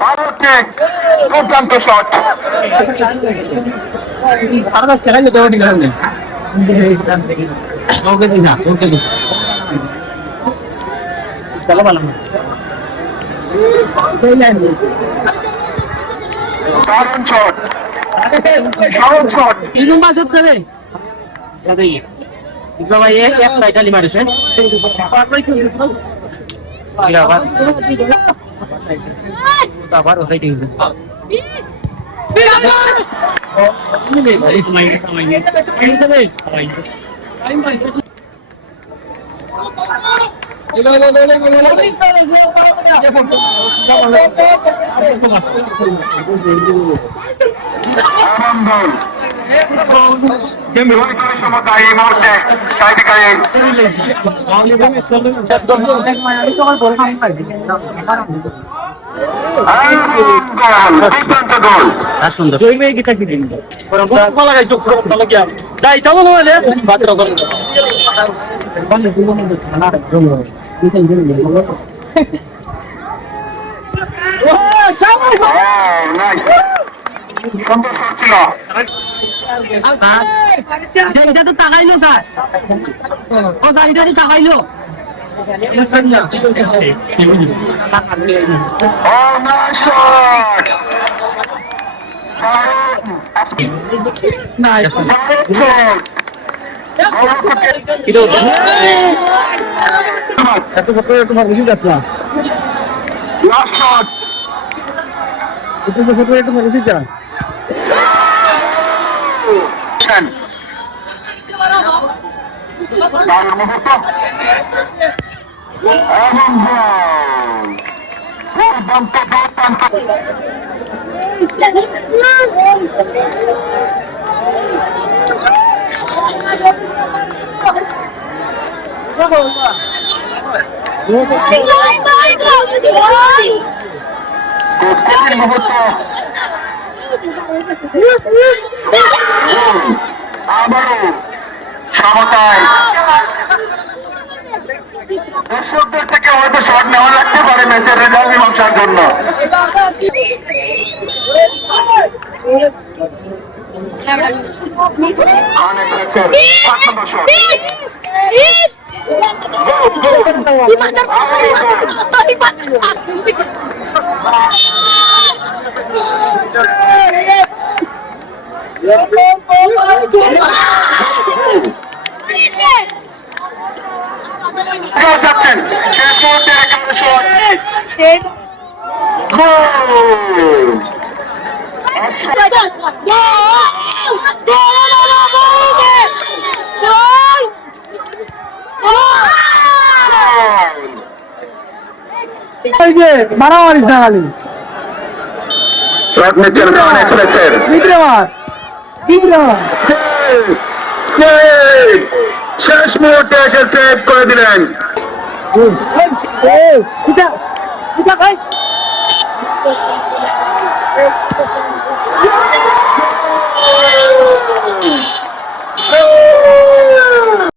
ভারতে দুর্দান্ত শট। দারুণ শট, দারুণ শট। ভাই এক সাইডালি মারিছে আবার ওটাই ঠিক সমতা এই মুহূর্তে দুর্দান্ত গোল। সুন্দর সুন্দর শট ছিল। এটা তো তাকাইলো স্যার, ও স্যার এটা তো তাকাইলো। আবারও সমতায় দর্শকদের থেকে হয়তো শট নেওয়া লাগতে পারে ম্যাচের রেজাল্ট মীমাংসার জন্য। যাচ্ছেন শেষ মুহূর্তে একেবারে শট। মারামারি না খালি শট নিচ্ছেন কানে ফেলেছেন। শেষ মুহূর্তে এসে সেভ করে দিলেন।